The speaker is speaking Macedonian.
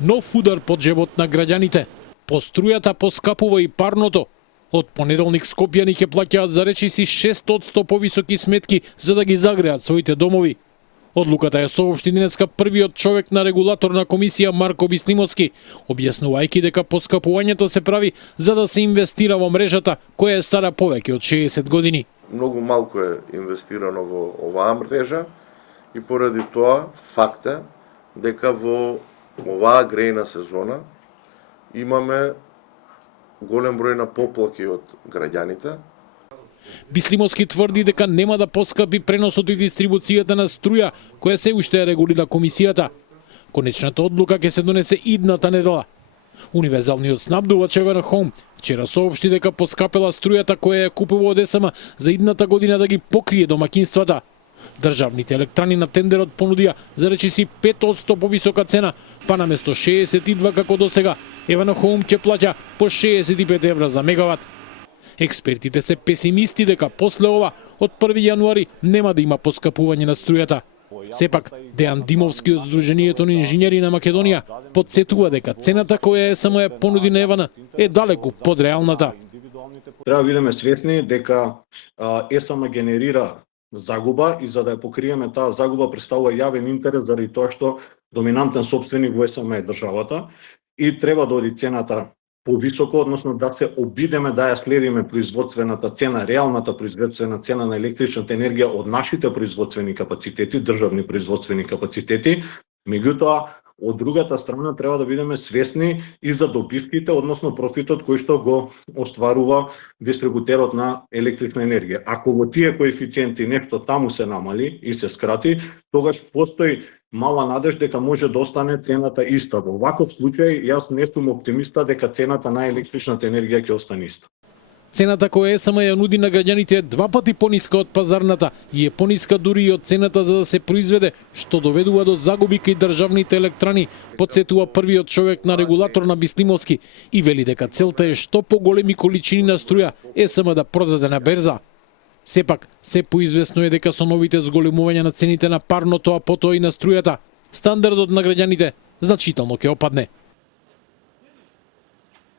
Нов удар под джебот на граѓаните. По струјата поскапува и парното. Од понеделник скопјани ќе плаќаат за речиси 600 повисоки сметки за да ги загреат своите домови. Одлуката ја соопшти денеска првиот човек на регулаторна комисија Марко Бислимовски, објаснувајќи дека поскапувањето се прави за да се инвестира во мрежата која е стара повеќе од 60 години. Многу малку е инвестирано во оваа мрежа и поради тоа факт е дека во оваа грејна сезона имаме голем број на поплаки од граѓаните. Бислимовски тврди дека нема да поскапи преносот и дистрибуцијата на струја, која се уште ја регулира комисијата. Конечната одлука ќе се донесе идната недела. Универзалниот снабдувач Евенхоум вчера соопшти дека поскапела струјата која ја купува од ЕСМ за идната година да ги покрие домакинствата. Државните електрани на тендерот понудија за речиси 5% повисока цена, па наместо 62 како досега, Евенхоум ќе плаќа по 65 евра за мегават. Експертите се песимисти дека после ова од 1 јануари нема да има поскапување на струјата. Сепак, Дејан Димовски од Сдруженијето на инженери на Македонија потсетува дека цената која ЕСМ ја понуди на ЕВН е далеку под реалната. Треба да бидеме свесни дека ЕСМ генерира загуба и за да ја покриеме таа загуба представува јавен интерес заради тоа што доминантен собственик во ЕСМ е државата и треба да оди цената повисоко, односно да се обидеме да ја следиме производствената цена, реалната производствена цена на електричната енергија од нашите производствени капацитети, државни производствени капацитети. Меѓутоа, од другата страна треба да бидеме свесни и за добивките, односно профитот кој што го остварува дистрибутерот на електрична енергија. Ако во тие коефициенти нешто таму се намали и се скрати, тогаш постои мала надеж дека може да остане цената иста. Во ваков случај, јас не сум оптимиста дека цената на електричната енергија ќе остане иста. Цената која ЕСМ ја нуди на граѓаните е 2 пати пониска од пазарната и е пониска дури и од цената за да се произведе, што доведува до загуби кај државните електрани, потсетува првиот човек на регулатор на Бислимовски и вели дека целта е што поголеми количини на струја ЕСМ да продаде на берза. Сепак, се поизвестно е дека со новите зголемувања на цените на парното, а потоа и на струјата, стандардот на граѓаните значително ќе опадне.